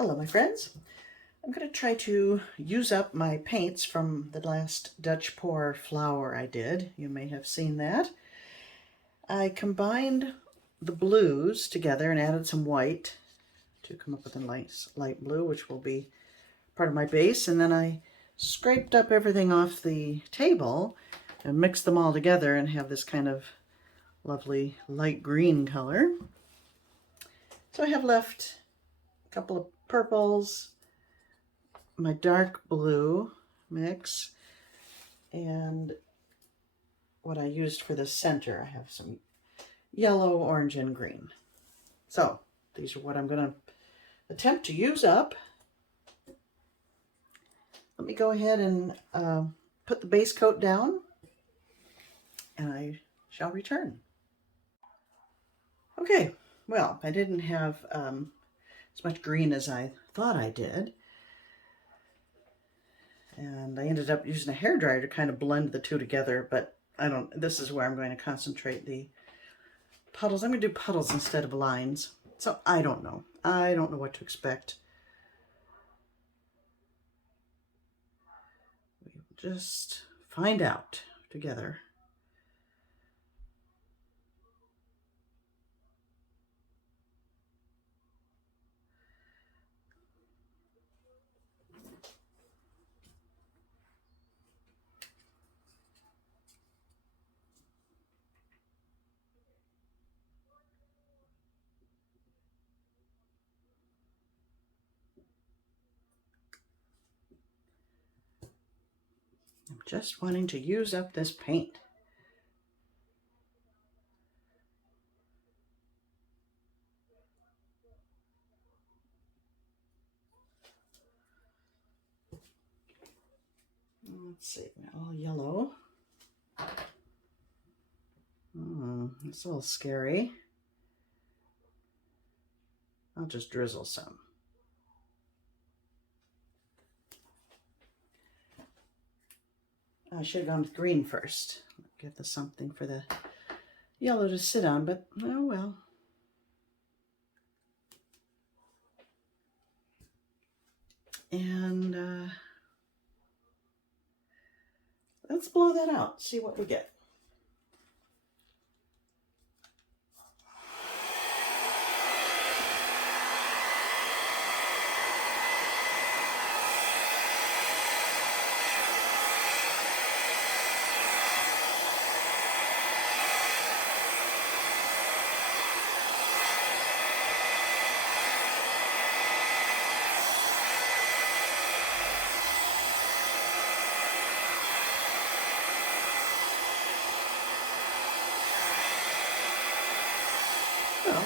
Hello, my friends. I'm going to try to use up my paints from the last Dutch pour flower I did. You may have seen that. I combined the blues together and added some white to come up with a nice light blue, which will be part of my base. And then I scraped up everything off the table and mixed them all together and have this kind of lovely light green color. So I have left a couple of purples, my dark blue mix, and what I used for the center. I have some yellow, orange, and green. So these are what I'm going to attempt to use up. Let me go ahead and put the base coat down, and I shall return. Okay, well, I didn't have as much green as I thought I did. And I ended up using a hairdryer to kind of blend the two together, but this is where I'm going to concentrate the puddles. I'm going to do puddles instead of lines. So I don't know. I don't know what to expect. We'll just find out together. I'm just wanting to use up this paint. Let's see, all yellow. It's a little scary. I'll just drizzle some. I should have gone with green first. Get the something for the yellow to sit on, but oh well. And let's blow that out, see what we get. Well,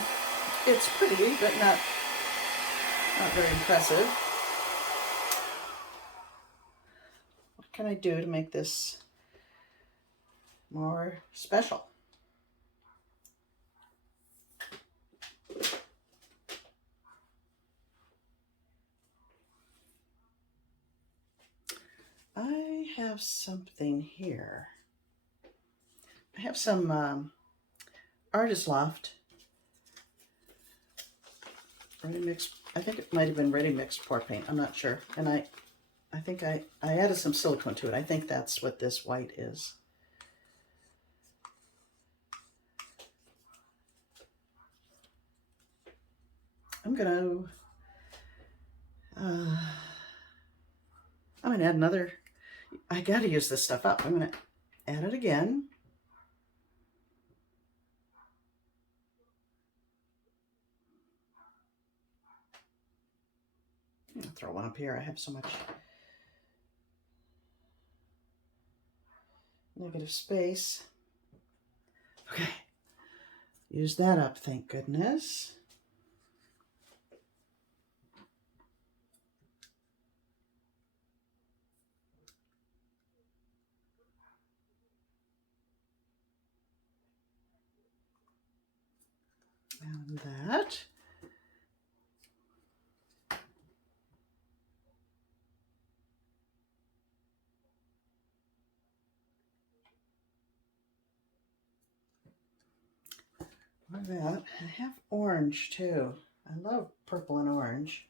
it's pretty, but not very impressive. What can I do to make this more special? I have something here. I have some Artist Loft ready mix. I think it might have been ready mixed pour paint. I'm not sure. And I think I added some silicone to it. I think that's what this white is. I'm gonna add another. I gotta use this stuff up. I'm gonna add it again. I'll throw one up here. I have so much negative space. Okay, use that up, thank goodness. And that. Look at that. I have orange too. I love purple and orange.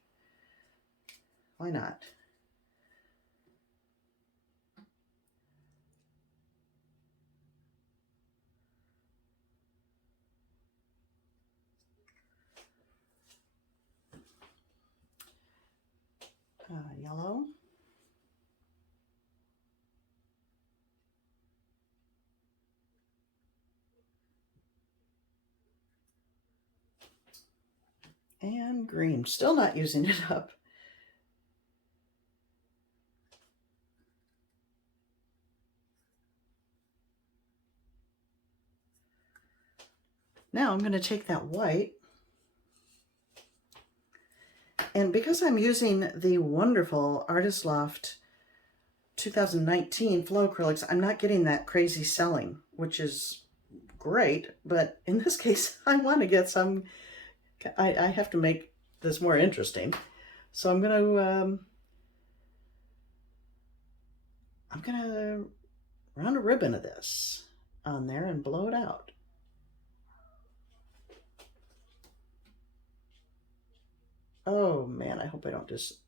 Why not? Yellow. And green. Still not using it up. Now I'm going to take that white, and because I'm using the wonderful Artist Loft 2019 Flow Acrylics, I'm not getting that crazy selling, which is great, but in this case, I want to get some, I have to make this more interesting. So I'm going to run a ribbon of this on there and blow it out. Oh man, I hope I don't just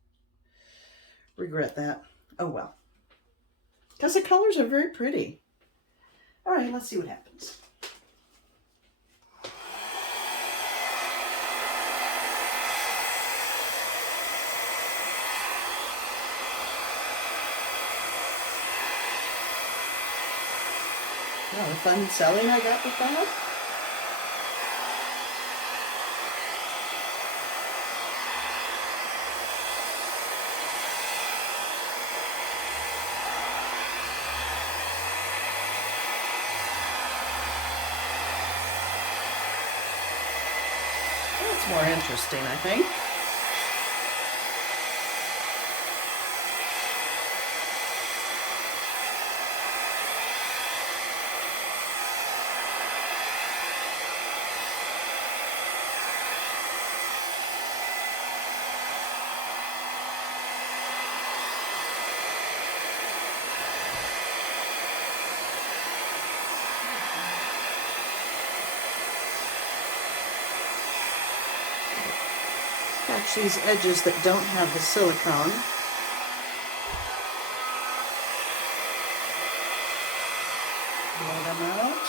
regret that. Oh well. Because the colors are very pretty. All right, let's see what happens. Oh, the fun selling I got with that. That's more interesting, I think. Catch these edges that don't have the silicone. Blow them out.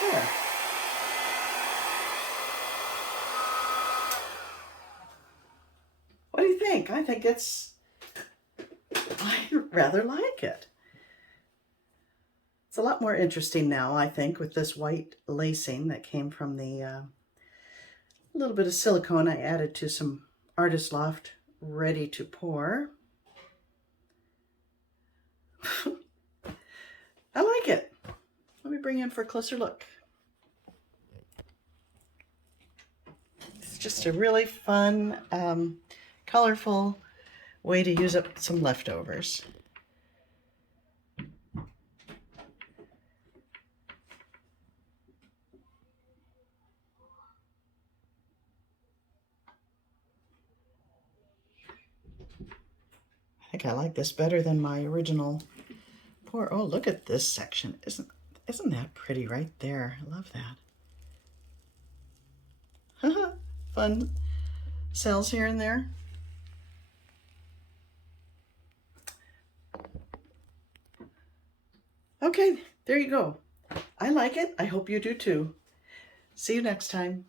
There. What do you think? I think I rather like it. It's a lot more interesting now, I think, with this white lacing that came from the little bit of silicone I added to some Artist Loft ready to pour. I like it. Let me bring you in for a closer look. It's just a really fun, colorful way to use up some leftovers. I think I like this better than my original pour. Oh, look at this section. Isn't that pretty right there? I love that. Fun cells here and there. Okay, there you go. I like it. I hope you do too. See you next time.